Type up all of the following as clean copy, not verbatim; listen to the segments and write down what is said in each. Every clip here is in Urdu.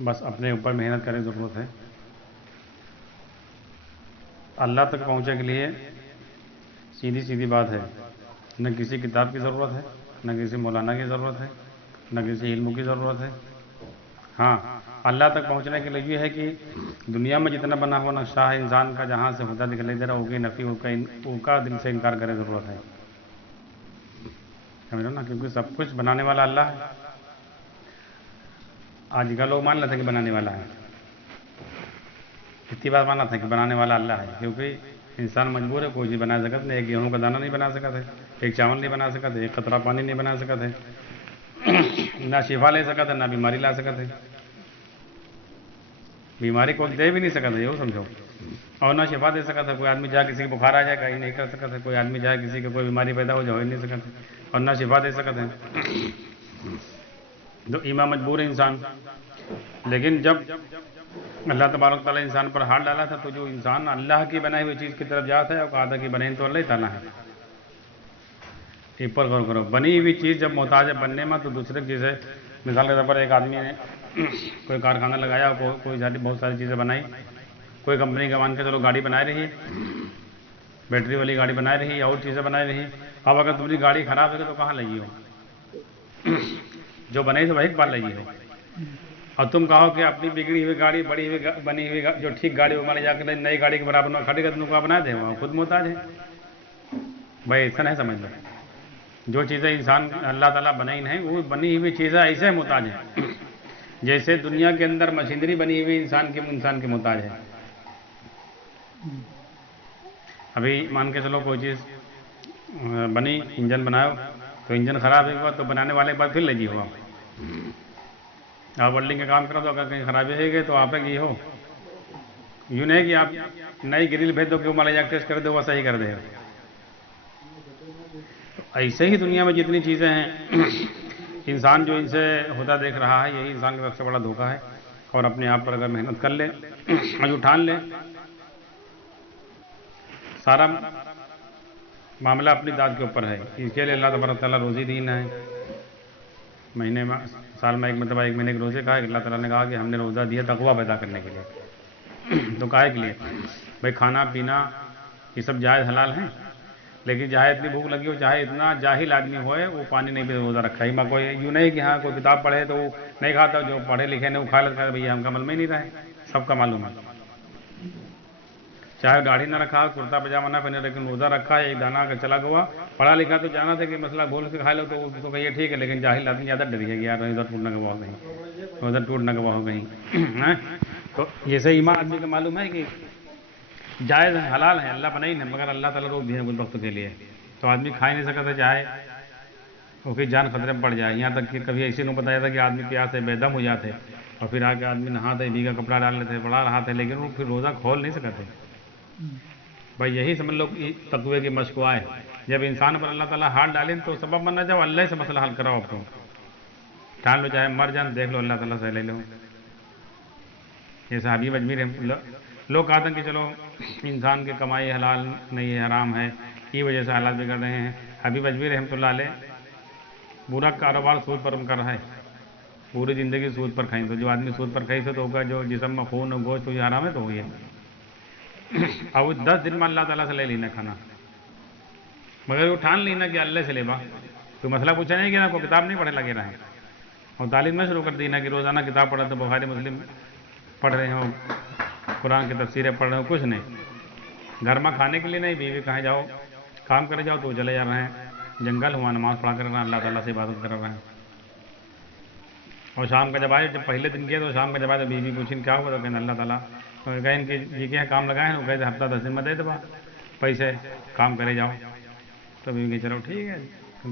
بس اپنے اوپر محنت کرنے کی ضرورت ہے. اللہ تک پہنچنے کے لیے سیدھی سیدھی بات ہے، نہ کسی کتاب کی ضرورت ہے، نہ کسی مولانا کی ضرورت ہے، نہ کسی علم کی ضرورت ہے. ہاں، اللہ تک پہنچنے کے لیے یہ ہے کہ دنیا میں جتنا بنا ہوا نقشہ ہے انسان کا، جہاں سے ہوتا دکھائی دے رہا ہے، وہ کی نفی وہ کا دل سے انکار کرنے کی ضرورت ہے. سمجھ رہے نا، کیونکہ سب کچھ بنانے والا اللہ ہے. آج کل لوگ مان لیتے ہیں کہ بنانے والا ہے، اتنی بات ماننا تھا کہ بنانے والا اللہ ہے، کیونکہ انسان مجبور ہے، کوئی چیز بنا سکتا نہیں. ایک گیہوں کا دانہ نہیں بنا سکتا ہے، ایک چاول نہیں بنا سکتا ہے، ایک قطرہ پانی نہیں بنا سکتا ہے، نہ شفا لے سکتا ہے، نہ بیماری لا سکتا ہے. بیماری کو دے بھی نہیں سکتا ہے، یہ سمجھو، اور نہ شفا دے سکتا ہے. کوئی آدمی جائے کسی کو بخار آ جائے گا، یہ نہیں کر سکتا ہے. کوئی آدمی جائے کسی کو کوئی بیماری پیدا ہو جائے، ہو ہی نہیں سکتا، اور نہ شفا دے سکتے ہیں. تو ایمان مجبور ہے انسان. لیکن جب اللہ تبارک تعالیٰ انسان پر ہاتھ ڈالا تھا، تو جو انسان اللہ کی بنائی ہوئی چیز کی طرف جاتا ہے، اور کہا تھا کہ بنے تو اللہ تعالیٰ ہے. ایک پر غور کرو، بنی ہوئی چیز جب محتاج ہے بننے میں، تو دوسرے چیزیں، مثال کے طور پر ایک آدمی نے کوئی کارخانہ لگایا، کوئی بہت ساری چیزیں بنائی، کوئی کمپنی کا مان کے چلو گاڑی بنا رہی ہے، بیٹری والی گاڑی بنا رہی ہے، اور چیزیں بنا رہی ہے. اب اگر تمہاری گاڑی خراب ہے تو کہاں لگی ہو؟ جو بنائی تو وہی پال لگی ہو. اور تم کہو کہ اپنی بگڑی ہوئی گاڑی، بڑی ہوئی بنی ہوئی جو ٹھیک گاڑی وہ مانے جا کے نئی گاڑی کے برابر میں کھڑی کر، تم کو بنا دے، وہ خود محتاج ہے. بھائی ایسا نہیں سمجھ لو. جو چیزیں انسان اللہ تعالیٰ بنائی نہیں، وہ بنی ہوئی چیزیں ایسے محتاج ہیں جیسے دنیا کے اندر مشینری بنی ہوئی انسان کے محتاج ہے. ابھی مان کے چلو کوئی چیز بنی، انجن بناؤ، تو انجن خراب ہوا تو بنانے والے کے بعد پھر لگی ہوا. آپ ولڈنگ کا کام کرو تو اگر کہیں خرابی ہے گئی تو آپ کی ہو، یوں نہیں کہ آپ نئی گرل بھیج دو کہ وہ مالا جا ٹیسٹ کر دے، وہ صحیح کر دے. ایسے ہی دنیا میں جتنی چیزیں ہیں، انسان جو ان سے ہوتا دیکھ رہا ہے، یہی انسان کا سب سے بڑا دھوکہ ہے. اور اپنے آپ پر اگر محنت کر لے، آج اٹھان لے، سارا معاملہ اپنی ذات کے اوپر ہے. اس کے لیے اللہ تبارک تعالیٰ روزی دین ہے. مہینے میں، سال میں ایک مرتبہ، ایک مہینے کے روزے کہا کہ اللہ تعالیٰ نے کہا کہ ہم نے روزہ دیا تقویٰ پیدا کرنے کے لیے. تو کہے کے لیے بھائی کھانا پینا یہ سب جائز حلال ہیں، لیکن چاہے اتنی بھوک لگی ہو، چاہے اتنا جاہل آدمی ہوئے، وہ پانی نہیں پی روزہ رکھا ہی. کوئی یوں نہیں کہ ہاں کوئی کتاب پڑھے تو وہ نہیں کھاتا، جو پڑھے لکھے نے وہ کھا لیتا ہے. بھیا ہم کا عمل میں ہی نہیں رہے، سب کا معلوم ہے. چاہے داڑھی نہ رکھا، کرتا پاجامہ نہ پہنے، لیکن روزہ رکھا ہے، ایک دانہ کا چلا گوا. پڑھا لکھا تو جانا تھا کہ مسئلہ بول کے کھا لو تو کہیے ٹھیک ہے، لیکن جاہل آدمی زیادہ ڈری ہے کہ یار ادھر ٹوٹنے کا وہ ہو کہیں، ادھر ٹوٹنے کا وہ ہو کہیں. تو جیسے ایمان آدمی کو معلوم ہے کہ جائز ہے، حلال ہے، اللہ بنائی نہیں، مگر اللہ تعالیٰ روک دیے کچھ وقت کے لیے. تو آدمی کھا ہی نہیں سکتا، چاہے وہ کی جان خطرے میں پڑ جائے. یہاں تک کہ کبھی ایسے نہیں بتایا تھا کہ آدمی پیاس سے بے دم ہو جاتے، اور پھر آ کے آدمی نہاتے، بھیگا کپڑا ڈال لیتے، پڑھا رہا تھا، لیکن وہ پھر روزہ کھول نہیں سکتے. بھائی یہی سمجھ لو کہ تقوی کی مشق ہے. جب انسان پر اللہ تعالیٰ ہاتھ ڈالیں تو سبب بننا جاؤ، اللہ سے مسئلہ حل کراؤ. آپ کو ٹھان لو، چاہے مر جان، دیکھ لو اللہ تعالیٰ سے لے لو. یہ حبیب اجمیر لوگ کہتے ہیں کہ چلو انسان کی کمائی حلال نہیں ہے، حرام ہے، کی وجہ سے حالات بگڑ رہے ہیں. حبیب اجمیر رحمۃ اللہ علیہ برا کاروبار سود پر کر رہا ہے، پوری زندگی سود پر کھائیں. تو جو آدمی سود پر کھائی سے تو ہوگا جو جسم میں خون اور گوشت یہ حرام ہے تو وہی ہے. اور 10 دن میں اللہ تعالیٰ سے لے لینا کھانا، مگر وہ ٹھان لینا کہ اللہ سے لے با. کوئی مسئلہ پوچھا نہیں کہ نا کوئی کتاب نہیں پڑھے لگے رہے، اور تعلیم میں شروع کر دینا کہ روزانہ کتاب پڑھا تو بخاری مسلم پڑھ رہے ہوں، قرآن کی تفسیریں پڑھ رہے ہوں. کچھ نہیں، گھر میں کھانے کے لیے نہیں، بیوی کہیں جاؤ کام کرے جاؤ تو چلے جا رہے ہیں. جنگل ہوا نماز پڑھا کر رہے ہیں، اللہ تعالیٰ سے عبادت کر رہے ہیں. اور شام کا جب آئے، جب پہلے دن کیا تو شام کا جب آئے تو بیوی پوچھیں کیا ہوا، تو کہیں اللہ تعالیٰ کہیں ان کی یہ کیا کام لگائے ہیں، وہ کہتے ہفتہ 10 دن میں دے دبا پیسے، کام کرے جاؤ. تو بیوی کہ چلو ٹھیک ہے،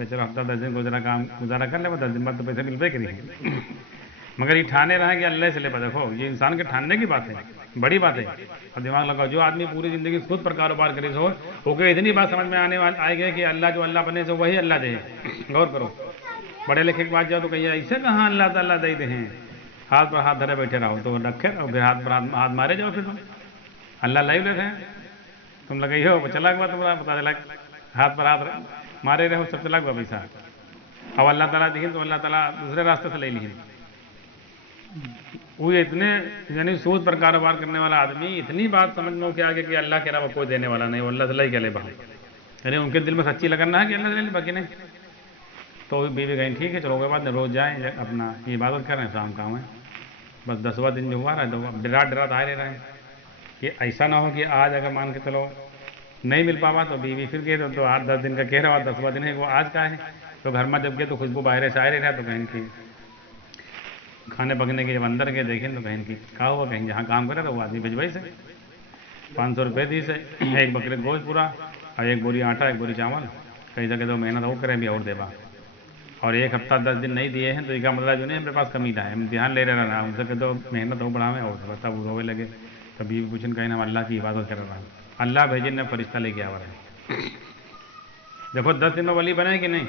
چلو ہفتہ 10 دن گزارا کر لے، 10 دن بعد تو پیسے ملتے کریے. مگر یہ ٹھانے رہے کہ اللہ سے لے. دیکھو یہ انسان کے ٹھاننے کی بات ہے، بڑی بات ہے. اور دماغ لگاؤ، جو آدمی پوری زندگی خود پر کاروبار کرے سو وہ کہ اتنی بات سمجھ میں آئے گی کہ اللہ جو اللہ بنے سے وہی اللہ دے. غور کرو، پڑھے لکھے کے بعد جاؤ تو کہیے ایسے کہاں اللہ تعالیٰ دے دے ہیں. ہاتھ پر ہاتھ دھرے بیٹھے رہو تو رکھے رہو، پھر ہاتھ پر ہاتھ مارے جاؤ. پھر تم اللہ لائیو لیتے ہیں، تم لگائی ہو چلا گیا تمہارا پتا چلا ہاتھ پر ہاتھ مارے رہو، سب چلا گیا پیسہ. اب اللہ تعالیٰ دیکھیں تو اللہ تعالیٰ دوسرے راستے سے لے لیے. وہ اتنے یعنی سود پر کاروبار کرنے والا آدمی اتنی بات سمجھ میں کہ آگے کہ اللہ کے علاوہ کوئی دینے والا نہیں، وہ اللہ تعالیٰ ہی کے لے بہت، یعنی ان کے دل میں سچی لگنا ہے کہ اللہ تعالیٰ باقی نہیں. تو بیوی کہیں ٹھیک ہے چلو، کے بعد روز جائیں اپنا یہ عبادت کر رہے ہیں، شام کام ہے. بس 10واں دن جو ہوا رہا ہے تو ڈرات ڈرات آئے رہے ہیں کہ ایسا نہ ہو کہ آج اگر مان کے چلو نہیں مل پاوا تو بیوی پھر گئے تو 8-10 دن کا کہہ رہا ہوا، 10واں دن ہے وہ آج کا ہے. تو گھر میں جب گئے تو خوشبو باہر سے آ رہا تو کہیں کی کھانے پکنے کے جب اندر گئے دیکھیں تو کہیں کی کہا ہوا کہیں جہاں کام کرے تو وہ آدمی بھجوائی سے 500 روپے دی سے ایک بکرے گوشت پورا اور ایک بوری آٹا ایک بوری چاول، کہیں جگہ تو محنت وہ کریں بھی اور دے با. اور ایک ہفتہ 10 دن نہیں دیے ہیں تو یہ کا مطلب جو نہیں ہمارے پاس کمی تھا، ہم امتحان لے رہے رہا ان سے کہ تو محنت ہو بڑھاویں اور تب روے لگے. تبھی پوچھیں کہیں ہم اللہ کی عبادت کر رہا ہوں، اللہ بھیجے نے فرشتہ لے کے آ رہا ہے. دیکھو 10 دن میں ولی بنے کہ نہیں،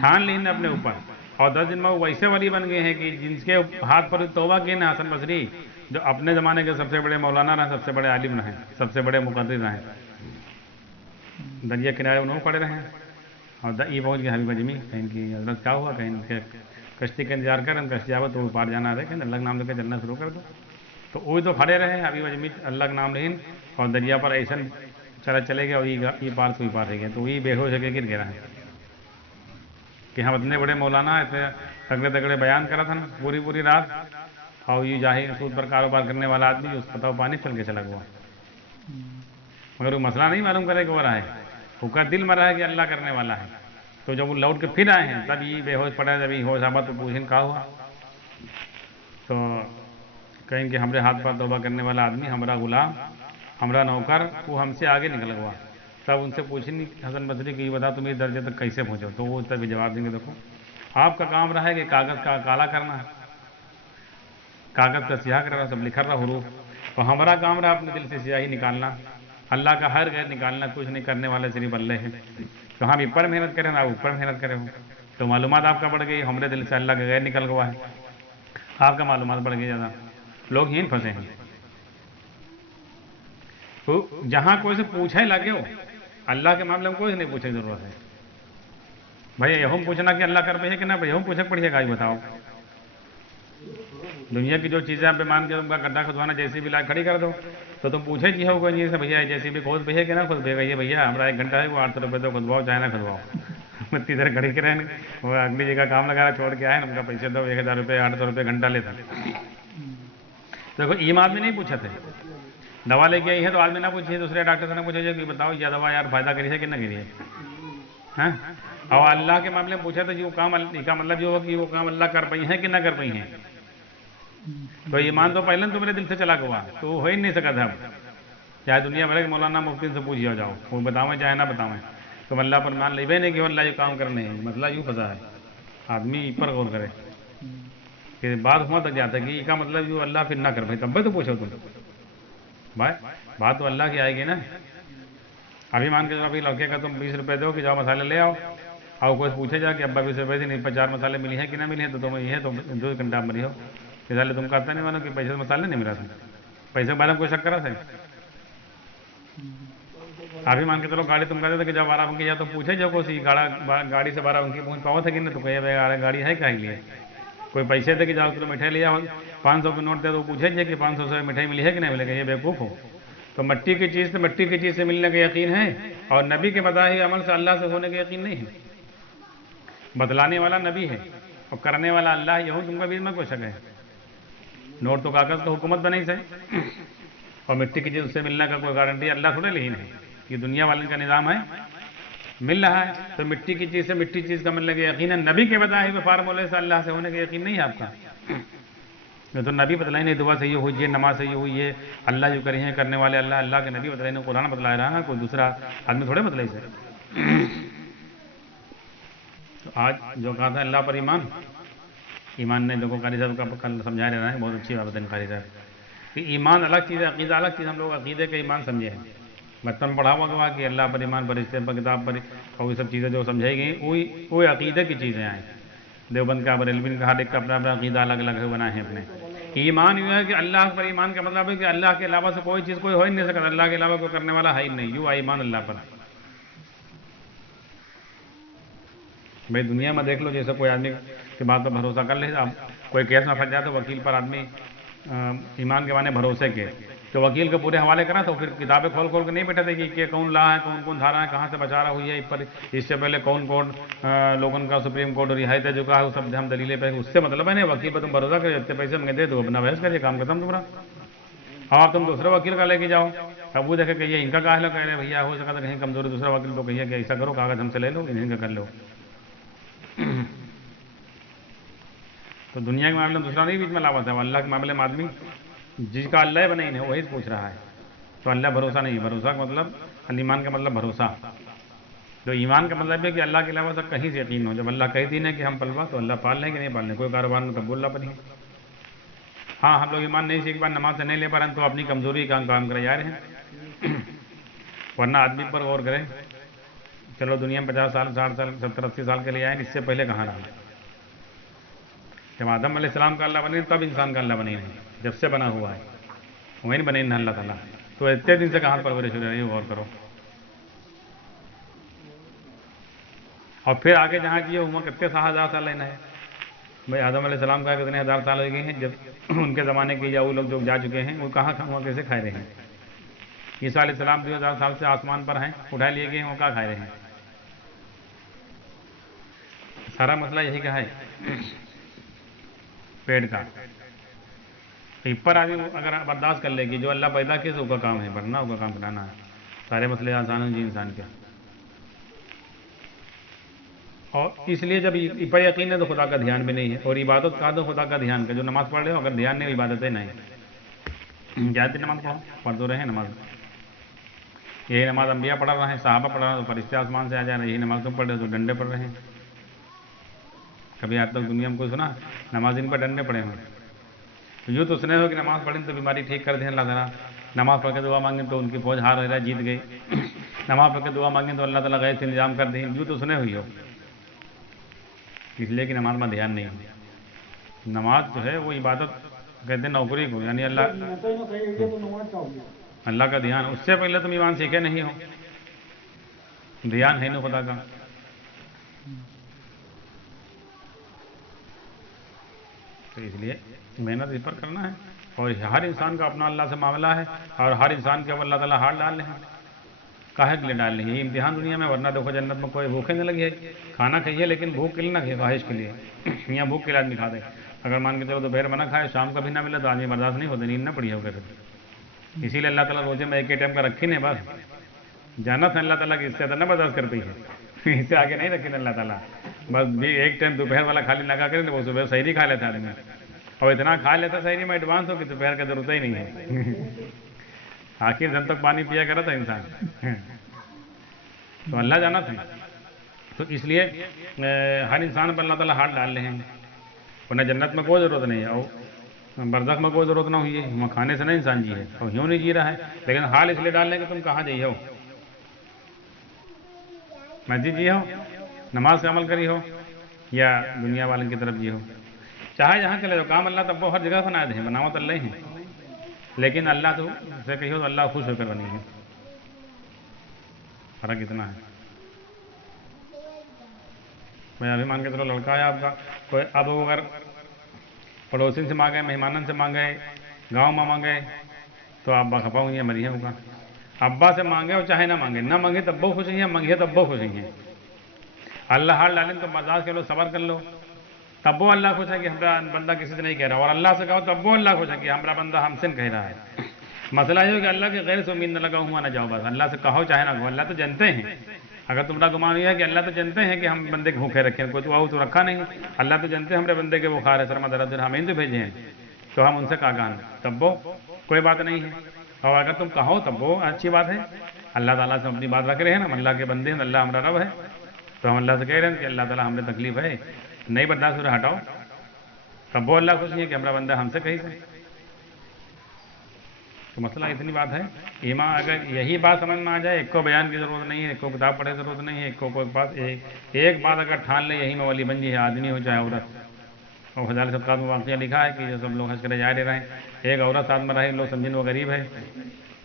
ٹھان لی نے اپنے اوپر، اور 10 دن میں وہ ویسے ولی بن گئے ہیں کہ جن کے ہاتھ پر توبہ کیے نا حسن بصری، جو اپنے زمانے کے سب سے بڑے مولانا رہے، سب سے بڑے عالم رہے، سب سے بڑے مقدر رہے، دریا کنارے انہوں پڑے رہے ہیں. اور یہ پہنچ گئے حبیب اجمی، کہیں کی حضرت کیا ہوا، کہیں کہ کشتی کا انتظار کر، ہم کشتی آوت تو پار جانا رہے، کہیں اللہ کا نام لے کے چلنا شروع کر دو. تو وہی تو کھڑے رہے حبیب اجمی اللہ کا نام لین، اور دریا پر ایسا چلے گئے اور یہ پار کوئی پار رہ گئے. تو وہی بے ہوش ہو کے گر گیا ہے کہ ہم اتنے بڑے مولانا اتنے تگڑے تگڑے بیان کرا تھا نا پوری رات، اور یہ ظاہر سود پر کاروبار کرنے والا آدمی اس پتہ پانی چل کے چلا گیا. مگر وہ مسئلہ نہیں معلوم کرے کہ ہو رہا ہے، وہ کا دل مرا ہے کہ اللہ کرنے والا ہے. تو جب وہ لوٹ کے پھر آئے ہیں تب یہ بے ہوش پڑا، جب یہ ہوش آبا تو پوچھیں کہا ہوا، تو کہیں کہ ہمارے ہاتھ پر توبہ کرنے والا آدمی، ہمارا غلام، ہمارا نوکر، وہ ہم سے آگے نکل گیا. تب ان سے پوچھیں حسن بصری کہ یہ بتا تم اس درجے تک کیسے پہنچو. تو وہ تب جواب دیں گے دیکھو آپ کا کام رہا ہے کہ کاغذ کا کالا کرنا ہے، کاغذ کا سیاہ کرنا، سب لکھا رہا حروف، تو ہمارا کام رہا اپنے دل سے سیاہی نکالنا، اللہ کا ہر غیر نکالنا. کچھ نہیں کرنے والے صرف اللہ ہے. تو ہم اوپر محنت کریں آپ اوپر محنت کریں ہو تو معلومات آپ کا بڑھ گئی، ہمارے دل سے اللہ کا غیر نکل گیا ہے، آپ کا معلومات بڑھ گئی زیادہ. لوگ یہیں پھنسے ہیں. تو جہاں کوئی سے پوچھے لگے ہو اللہ کے معاملے میں کوئی نہیں پوچھنے کی ضرورت ہے. بھائی یہ ہم پوچھنا کہ اللہ کر پہ ہے کہ نہ بھائی ہم پوچھے پڑھیے گا یہ بتاؤ. دنیا کی جو چیزیں آپ پہ مان کے تم کا گڈھا کھدوانا جیسی بھی لا کھڑی کر دو تو تم پوچھے جی ہو کوئی سے بھیا جیسی بھی کھود پہ ہے کہ نہ خود پہ گئی بھیا ہمارا 1 گھنٹہ ہے وہ 800 روپے تو کھدواؤ چاہے نہ کھدواؤ. اتنی دیر کھڑی کریں وہ اگلی جگہ کام لگانا چھوڑ کے آئے ان کا پیسے دو 1000 روپے 800 روپے گھنٹہ لیتا. دیکھو یہ آدمی نہیں پوچھا تھے، دوا لے کے آئی ہے تو آدمی نہ پوچھیے، دوسرے ڈاکٹر سے نہ پوچھے کہ بتاؤ یہ دوا یار فائدہ کری ہے کہ نہ کری ہے. ہاں اور اللہ کے معاملے میں پوچھا تھا جی وہ کام کا مطلب یہ ہوگا کہ وہ کام اللہ کر پائی ہیں کہ نہ کر پائی ہیں. تو ایمان تو پہلے تو میرے دل سے چلا گیا تو وہ ہو ہی نہیں سکا تھا. چاہے دنیا بھر کے مولانا مفتی سے پوچھ جاؤ وہ بتاؤیں چاہے نہ بتاؤیں، تم اللہ پر مان لے نہیں کہ اللہ یہ کام کرنے ہیں. مسئلہ یوں پھنسا ہے، آدمی پر غور کرے کہ بات وہاں تک جاتا ہے کہ یہ کا مطلب جو اللہ پھر نہ کر پائے. تب بھی تو پوچھو تم بھائی، بات تو اللہ کی آئے گی نا. ابھی مان کے ابھی لڑکے کا تم 20 روپے دو کہ جاؤ مسالے لے آؤ، اور کوئی پوچھے جا کہ ابا 20 روپے سے نہیں 4 مسالے ملی ہیں کہ نہ ملی ہیں، تو تم یہ ہے تو 2 گھنٹہ مری ہو کہ سالے تم کہتا نہیں مانو کہ پیسے مسالے نہیں ملا تھا، پیسے کے بارے میں کوئی شک کرا تھا. ابھی مان کے چلو گاڑی تم کہتے تھے کہ جب 12 بنکی یا تو پوچھے جو کوئی گاڑی سے 12 بنکی پہنچ پاؤ تھا کہ نہیں، تو کہے گاڑی ہے کہیں لیے. کوئی پیسے تھے کہ جاؤ کلو مٹھائی لیا 500 کے نوٹ دے تو پوچھے جائے کہ 500 سے مٹھائی ملی ہے کہ نہیں ملے گا، یہ بیوقوف ہو. تو مٹی کی چیز سے مٹی کی چیز سے ملنے کا یقین ہے، اور نبی کے بتائے عمل سے اللہ سے ہونے کا یقین نہیں ہے. بتلانے والا نبی ہے اور کرنے والا اللہ ہے، یہ تم کا بھی میں کوئی شک ہے. نوٹ تو کاغذ تو حکومت بنائی سے، اور مٹی کی چیز سے ملنے کا کوئی گارنٹی اللہ تھوڑے نہیں ہے. یہ دنیا والے کا نظام ہے، مل رہا ہے تو مٹی کی چیز سے مٹی چیز کا ملنے کا یقین ہے. نبی کے بتائے ہوئے فارمولے سے اللہ سے ہونے کا یقین نہیں ہے آپ کا. تو نبی بتلائیں نہیں دعا صحیح ہوئی ہے، نماز صحیح ہوئی ہے، اللہ جو کری ہیں کرنے والے اللہ، اللہ کے نبی بتلائیں نہیں، قرآن بتلا رہا ہے، کوئی دوسرا آدمی تھوڑے بتلائی سے. تو آج جو کہا تھا اللہ پر ایمان نے دیکھو قاری صاحب کا کل سمجھا رہا ہے، بہت اچھی بات ہے قاری صاحب کہ ایمان الگ چیز ہے، عقیدہ الگ چیز. ہم لوگ عقیدے کا ایمان سمجھے ہیں، بچپن میں پڑھا ہوا کہ اللہ پر ایمان، فرشتے پر، کتاب پر، اور یہ سب چیزیں جو سمجھائی گئی وہی عقیدے کی چیزیں ہیں. دیوبند کا بریلوی کا ہر ایک کا اپنا اپنا عقیدہ الگ الگ بنا ہے اپنے. ایمان یہ ہے کہ اللہ پر ایمان کا مطلب ہے کہ اللہ کے علاوہ سے کوئی چیز کوئی ہو ہی نہیں سکتا، اللہ کے علاوہ کوئی کرنے والا ہے ہی نہیں. یوں ایمان اللہ پر. بھائی دنیا میں دیکھ لو جیسے کوئی آدمی کی بات پر بھروسہ کر لے، اب کوئی کیس میں پھنس جائے تو وکیل پر آدمی ایمان کے معنی بھروسے کے تو وکیل کے پورے حوالے کرا تو پھر کتابیں کھول کھول کے نہیں بیٹھا تھے کہ کون لا ہے کون دھارا ہے کہاں سے بچا رہا ہوئی ہے اس سے پہلے کون کورٹ لوگن کا سپریم کورٹ رعایت ہے جو کہا وہ سب ہم دلیلیں پہ اس سے مطلب ہے نہیں وکیل پہ تم بھروسہ کرے اتنے پیسے منگے دے تو اپنا بحث کریے کام ختم تمہارا اور تم دوسرے وکیل کا لے کے جاؤ اب وہ دیکھے کہ یہ ان کا کہہ لو کہہ رہے بھیا ہو سکا تو کہیں کمزوری دوسرا وکیل تو کہیے کہ ایسا کرو کاغذ ہم سے لے لو انہیں کا کر لو تو دنیا کے معاملے میں دوسرا نہیں بیچ میں لاوت ہے اللہ کے معاملے میں آدمی جس کا اللہ بنا ہی نہیں وہی پوچھ رہا ہے تو اللہ بھروسہ نہیں بھروسہ کا مطلب ایمان کا مطلب بھروسہ جو ایمان کا مطلب ہے کہ اللہ کے علاوہ سب کہیں سے یقین ہو جب اللہ کہتی ہے کہ ہم پلوا تو اللہ پال لیں کہ نہیں پال لیں کوئی کاروبار میں تب اللہ پر نہیں ہاں ہم لوگ ایمان نہیں سیکھ پائے نماز سے نہیں لے پا رہے ہیں تو اپنی کمزوری کا کام کرے جا رہے ہیں ورنہ آدمی پر غور کریں چلو دنیا میں 50 سال 60 سال 70 80 سال کے لیے آئے اس سے پہلے کہاں رہا جب آدم علیہ السلام کا اللہ بنے تب انسان کا اللہ بنے نہیں جب سے بنا ہوا ہے وہیں نہیں بنے نہ اللہ تعالیٰ تو اتنے دن سے کہاں پرورش ہو رہی ہے غور کرو اور پھر آگے جہاں کی عمر کتنے 6000 سال لینا ہے بھائی آدم علیہ السلام کا کتنے 1000 سال ہو گئے ہیں جب ان کے زمانے کے یا وہ لوگ جو جا چکے ہیں وہ کہاں وہاں کیسے کھائے رہے ہیں عیسیٰ علیہ السلام 2000 سال سے آسمان پر ہیں اٹھا لیے گئے ہیں وہ کہاں کھائے رہے ہیں سارا مسئلہ یہی کا ہے پیٹ کا پر آدمی اگر برداشت کر لے گی جو اللہ پیدا کیے تو اس کا کام ہے بننا اس کا کام بنانا ہے سارے مسئلے آسان ہیں جی انسان کے اور اس لیے جب پر یقین ہے تو خدا کا دھیان بھی نہیں ہے اور عبادت کا تو خدا کا دھیان کا جو نماز پڑھ رہے ہو اگر دھیان نہیں عبادت ہے نہیں جاتے نماز پڑھو پڑھ تو رہے نماز یہی نماز انبیاء پڑھ رہے ہیں صحابہ پڑھ رہے ہیں تو فرشتے آسمان سے آ جا رہے ہیں یہی نماز تم پڑھ رہے ہو تو ڈنڈے پڑھ رہے ہیں کبھی آج تک دنیا میں کوئی سنا نماز ان پر ڈنڈے پڑے ہوئے یوں تو سنے ہو کہ نماز پڑھیں تو بیماری ٹھیک کر دیں اللہ تعالیٰ نماز پڑھ کے دعا مانگیں تو ان کی فوج ہار رہا جیت گئی نماز پڑھ کے دعا مانگیں تو اللہ تعالیٰ غیر سے انتظام کر دیں یوں تو سنے ہوئی ہو اس لیے کہ نماز میں دھیان نہیں ہے نماز جو ہے وہ عبادت کہتے ہیں نوکری کو یعنی اللہ کا دھیان اس سے پہلے تم ایمان سیکھے نہیں ہو دھیان ہے نا خدا کا تو اس لیے محنت اس پر کرنا ہے اور ہر انسان کا اپنا اللہ سے معاملہ ہے اور ہر انسان کے اوپر اللہ تعالیٰ ہاتھ ڈال رہے ہیں کاہے کے لیے ڈال رہے ہیں یہ امتحان دنیا میں ورنہ دیکھو جنت میں کوئی بھوکے نہیں لگی ہے کھانا کھائیے لیکن بھوک کے لیے نہ کھائیے خواہش کے لیے یہاں بھوک کے لیے آدمی کھاتے اگر مان کے چلو دوپہر میں نہ کھائے شام کا بھی نہ ملے تو آدمی برداشت نہیں ہوتے نیند نہ پڑی ہوگا پھر اسی لیے اللہ تعالیٰ روزے میں ایک ہی ٹائم کا رکھی نہیں بس جانا تھا اللہ تعالیٰ کی اس سے زیادہ نہ برداشت کرتی ہے اس سے آگے نہیں رکھی اللہ تعالیٰ بس ایک ٹائم دوپہر والا خالی لگا کرے وہ صبح سحری کھا لیتا آدمی اور اتنا کھا لیتا سحری میں ایڈوانس ہو کہ دوپہر کا ضرورت ہی نہیں ہے آخر جب تک پانی پیا کرا تھا انسان تو اللہ جانا تھا تو اس لیے ہر انسان پر اللہ تعالیٰ ہاتھ ڈال رہے ہیں ورنہ جنت میں کوئی ضرورت نہیں ہے اور برزخ میں کوئی ضرورت نہ ہوئی ہے وہاں کھانے سے نہیں انسان جی ہے اور یوں نہیں جی رہا ہے لیکن حال اس لیے ڈال لیں کہ تم کہاں جی ہو مسجد جی ہو نماز سے عمل کری ہو یا دنیا والوں کی طرف جی ہو چاہے جہاں چلے جاؤ کام اللہ تب وہ ہر جگہ بنا دے ہیں بناوت اللہ ہی ہیں لیکن اللہ تو سے کہی ہو تو اللہ خوش ہو کر بنی ہے فرق اتنا ہے میں ابھی مان کے چلو لڑکا ہے آپ کا کوئی اب اگر پڑوسی سے مانگے مہمانن سے مانگے گاؤں میں مانگے تو آپ خفا ہوئی ہیں مری ہیں ہوگا ابا سے مانگے اور چاہے نہ مانگے تب وہ خوش ہیں مانگے تب وہ خوش ہیں اللہ حال ڈالیں تو برداشت کر لو صبر کر لو تب وہ اللہ خوش ہے کہ ہمارا بندہ کسی سے نہیں کہہ رہا اور اللہ سے کہو تب وہ اللہ خوش ہے کہ ہمارا بندہ ہم سے کہہ رہا ہے مسئلہ یہ ہے کہ اللہ کے غیر سے امید نہ لگا ہوا نہ جاؤ بس اللہ سے کہو چاہے نہ کہو اللہ تو جانتے ہیں اگر تمہارا گمان یہ ہے کہ اللہ تو جانتے ہیں کہ ہم بندے کے بھوکے رکھے کوئی تو رکھا نہیں اللہ تو جانتے ہیں ہمارے بندے کے بخار ہے سرما درد ہمیں تو بھیجے ہیں تو ہم ان سے کہا تب وہ کوئی بات نہیں ہے اور اگر تم کہو تب وہ اچھی بات ہے اللہ تعالیٰ سے اپنی بات رکھ رہے ہیں نا اللہ کے بندے ہیں اللہ ہمارا رب ہے تو ہم اللہ سے کہہ رہے ہیں کہ اللہ تعالیٰ ہمیں تکلیف ہے نہیں برداشت ہو رہا ہٹاؤ تب وہ اللہ خوش نہیں ہے کہ ہمارا بندہ ہم سے کہیں سے تو مسئلہ اتنی بات ہے ایمان اگر یہی بات سمجھ میں آ جائے ایک کو بیان کی ضرورت نہیں ہے ایک کو کتاب پڑھے ضرورت نہیں ہے ایک کو کوئی بات ایک بات اگر ٹھان لے یہی میں والی بن جی ہے آدمی ہو چاہے عورت اور ہزار صدقات میں واقعہ لکھا ہے کہ جو سب لوگ حج کرے جا رہے ہیں ایک عورت ساتھ میں رہے لوگ سمجھیں وہ غریب ہے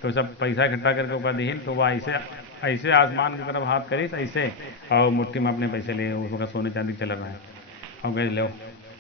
تو سب پیسہ اکٹھا کر کے اوپر دہین تو وہ ایسے آسمان کی طرف ہاتھ کری ایسے اور مٹھی میں اپنے پیسے لے اس وقت سونے چاندی چل رہا ہے اور گئے لو